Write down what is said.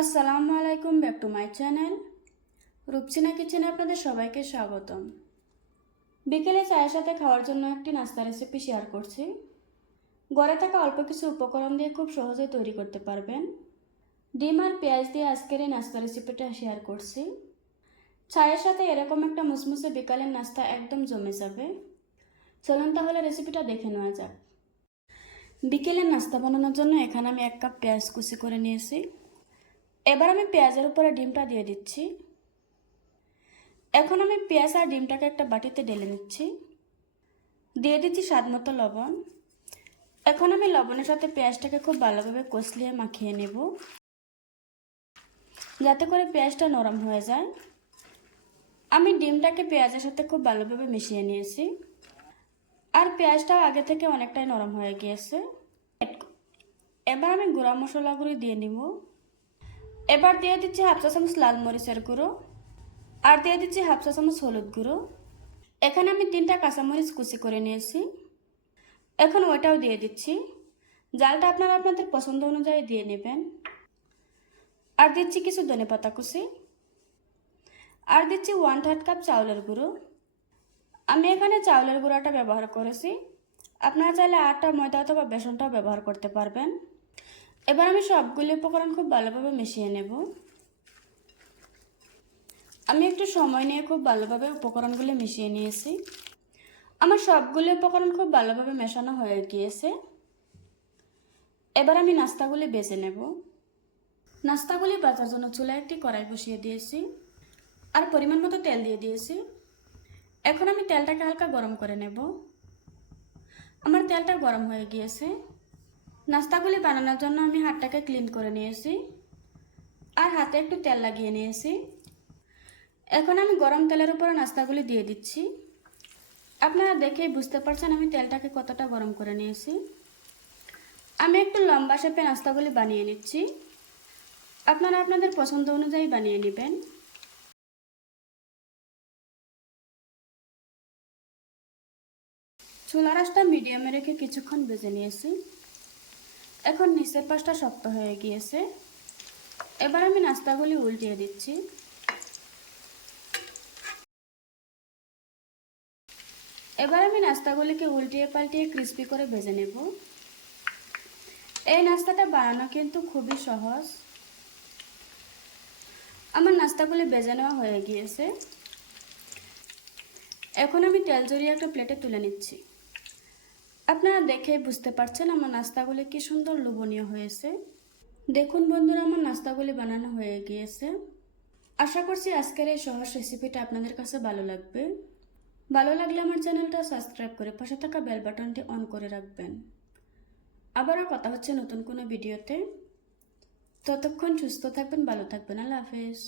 আসসালামু আলাইকুম, back to my channel. Rupchina কিচেনে আপনাদের সবাইকে স্বাগতম। বিকেলে চায়ের সাথে খাওয়ার জন্য একটি নাস্তা রেসিপি শেয়ার করছি। ঘরে থাকা অল্প কিছু উপকরণ দিয়ে খুব সহজে তৈরি করতে পারবেন। ডিম আর পেঁয়াজ দিয়ে আজকের এই নাস্তা রেসিপিটা শেয়ার করছি। চায়ের সাথে এরকম একটা মুসমুসে বিকালের নাস্তা একদম জমে যাবে। চলুন তাহলে রেসিপিটা দেখে নেওয়া যাক। বিকেলের নাস্তা বানানোর জন্য এখানে আমি এক কাপ পেঁয়াজ কুচি করে নিয়েছি। এবার আমি পেঁয়াজের উপরে ডিমটা দিয়ে দিচ্ছি। এখন আমি পেঁয়াজ আর ডিমটাকে একটা বাটিতে ঢেলে নিচ্ছি। দিয়ে দিচ্ছি স্বাদ মতো লবণ। এখন আমি লবণের সাথে পেঁয়াজটাকে খুব ভালোভাবে কষলিয়ে মাখিয়ে নেব। যাতে করে পেঁয়াজটা নরম হয়ে যায়। আমি ডিমটাকে পেঁয়াজের সাথে খুব ভালোভাবে মিশিয়ে নিয়েছি। আর পেঁয়াজটাও আগে থেকে অনেকটাই নরম হয়ে গিয়েছে। এবার আমি গুঁড়া মশলাগুলি দিয়ে নিব। এবার দিয়ে দিচ্ছি হাফ চা চামচ লাল মরিচের গুঁড়ো আর দিয়ে দিচ্ছি হাফ চা চামচ হলুদ গুঁড়ো। এখানে আমি তিনটা কাঁচামরিচ কুচি করে নিয়েছি। এখন ওইটাও দিয়ে দিচ্ছি। জালটা আপনারা আপনাদের পছন্দ অনুযায়ী দিয়ে নেবেন। আর দিচ্ছি কিছু ধনে পাতা কুচি। আর দিচ্ছি ওয়ান থার্ড কাপ চাউলের গুঁড়ো। আমি এখানে চাউলের গুঁড়োটা ব্যবহার করেছি। আপনারা চাইলে আটা, ময়দা অথবা বেসনটাও ব্যবহার করতে পারবেন। এবার আমি সবগুলি উপকরণ খুব ভালোভাবে মিশিয়ে নেব। আমি একটু সময় নিয়ে খুব ভালোভাবে উপকরণগুলি মিশিয়ে নিয়েছি। আমার সবগুলি উপকরণ খুব ভালোভাবে মেশানো হয়ে গিয়েছে। এবার আমি নাস্তাগুলি বেছে নেব। নাস্তাগুলি বাজার জন্য চুলায় একটি কড়াই বসিয়ে দিয়েছি আর পরিমাণ মতো তেল দিয়ে দিয়েছি। এখন আমি তেলটাকে হালকা গরম করে নেব। আমার তেলটা গরম হয়ে গিয়েছে। নাস্তাগুলি বানানোর জন্য আমি হাতটাকে ক্লিন করে নিয়েছি। আর হাতে একটু তেল লাগিয়ে নিয়েছি। এখন আমি গরম তেলের উপরে নাস্তাগুলি দিয়ে দিচ্ছি। আপনারা দেখেই বুঝতে পারছেন আমি তেলটাকে কতটা গরম করে নিয়েছি। আমি একটু লম্বা শেপে নাস্তাগুলি বানিয়ে নিচ্ছি। আপনারা আপনাদের পছন্দ অনুযায়ী বানিয়ে নেবেন। চুলা রাসটা মিডিয়ামে রেখে কিছুক্ষণ ভেজে নিয়েছি। এখন নিচের পাশটা শক্ত হয়ে গিয়েছে। এবার আমি নাস্তাগুলি উল্টিয়ে দিচ্ছি। এবার আমি নাস্তাগুলিকে উল্টিয়ে পাল্টিয়ে ক্রিস্পি করে ভেজে নেব। এই নাস্তাটা বানানো কিন্তু খুবই সহজ। আমার নাস্তাগুলি ভেজে নেওয়া হয়ে গিয়েছে। এখন আমি তেল জড়িয়ে একটা প্লেটে তুলে নিচ্ছি। আপনারা দেখে বুঝতে পারছেন আমার নাস্তাগুলি কি সুন্দর লোভনীয় হয়েছে। দেখুন বন্ধুরা, আমার নাস্তাগুলি বানানো হয়ে গিয়েছে। আশা করছি আজকের এই সহজ রেসিপিটা আপনাদের কাছে ভালো লাগবে। ভালো লাগলে আমার চ্যানেলটা সাবস্ক্রাইব করে পাশে থাকা বেল বাটনটি অন করে রাখবেন। আবারও কথা হচ্ছে নতুন কোনো ভিডিওতে ততক্ষণ সুস্থ থাকবেন, ভালো থাকবেন। আল্লাহ হাফেজ।